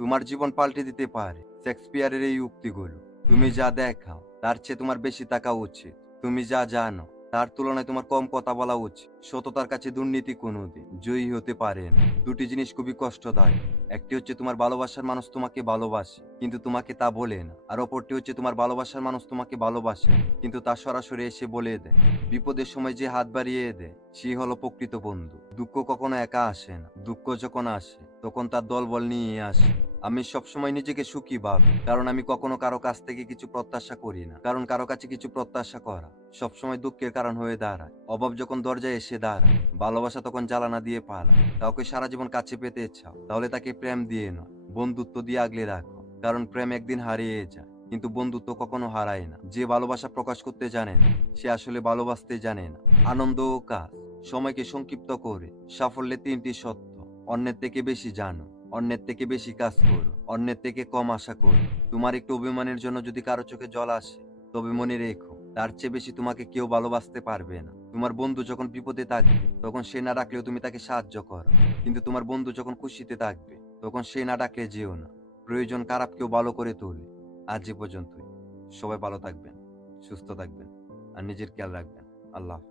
তোমার জীবন পাল্টে দিতে পারে শেক্সপিয়ারের এই উক্তিগুলো। তুমি যা দেখাও তার চেয়ে তোমার বেশি থাকা উচিত। তুমি যা জানো তার তুলনায় তোমার কম কথা বলা উচিত। সততার কাছে দুর্নীতি কোনোদিন জয়ী হতে পারে না। দুটি জিনিস খুবই কষ্টদায়ক। একটি হচ্ছে তোমার ভালোবাসার মানুষ তোমাকে ভালোবাসে কিন্তু তোমাকে তা বলে না, আর অপরটি হচ্ছে তোমার ভালোবাসার মানুষ তোমাকে ভালোবাসে কিন্তু তা সরাসরি এসে বলে দেয়। বিপদের সময় যে হাত বাড়িয়ে দেয় সে হলো প্রকৃত বন্ধু। দুঃখ কখনো একা আসে না, দুঃখ যখন আসে তখন তার দলবল নিয়ে আসে। আমি সবসময় নিজেকে সুখী ভাবি, কারণ আমি কখনো কারো কাছ থেকে কিছু প্রত্যাশা করি না। কারণ কারো কাছে কিছু প্রত্যাশা করা সবসময় দুঃখের কারণ হয়ে দাঁড়ায়। অভাব যখন দরজায় এসে দাঁড়ায়, ভালোবাসা তখন জ্বালানা দিয়ে পালায়। কাউকে সারা জীবন কাছে পেতে চাও তাহলে তাকে প্রেম দিয়ে নয়, বন্ধুত্ব দিয়ে আগলে রাখো। কারণ প্রেম একদিন হারিয়ে যায় কিন্তু বন্ধুত্ব কখনো হারায় না। যে ভালোবাসা প্রকাশ করতে জানে না সে আসলে ভালোবাসতে জানে না। আনন্দ ও কাজ সময়কে সংক্ষিপ্ত করে সাফল্যের তিনটি সত্য: অন্যের থেকে বেশি জানো, অন্যের থেকে বেশি কাজ করো, অন্যের থেকে কম আশা করো। তোমার একটু অভিমানের জন্য যদি কারো চোখে জল আসে, তবে মনে রেখো তার চেয়ে বেশি তোমাকে কেউ ভালোবাসতে পারবে না। তোমার বন্ধু যখন বিপদে থাকবে তখন সে না ডাকলেও তুমি তাকে সাহায্য করো, কিন্তু তোমার বন্ধু যখন খুশিতে থাকবে তখন সে না ডাকলে যেও না। প্রয়োজন খারাপ কেউ ভালো করে তোলে। আজ এ পর্যন্তই। সবাই ভালো থাকবেন, সুস্থ থাকবেন আর নিজের খেয়াল রাখবেন। আল্লাহ হাফেজ।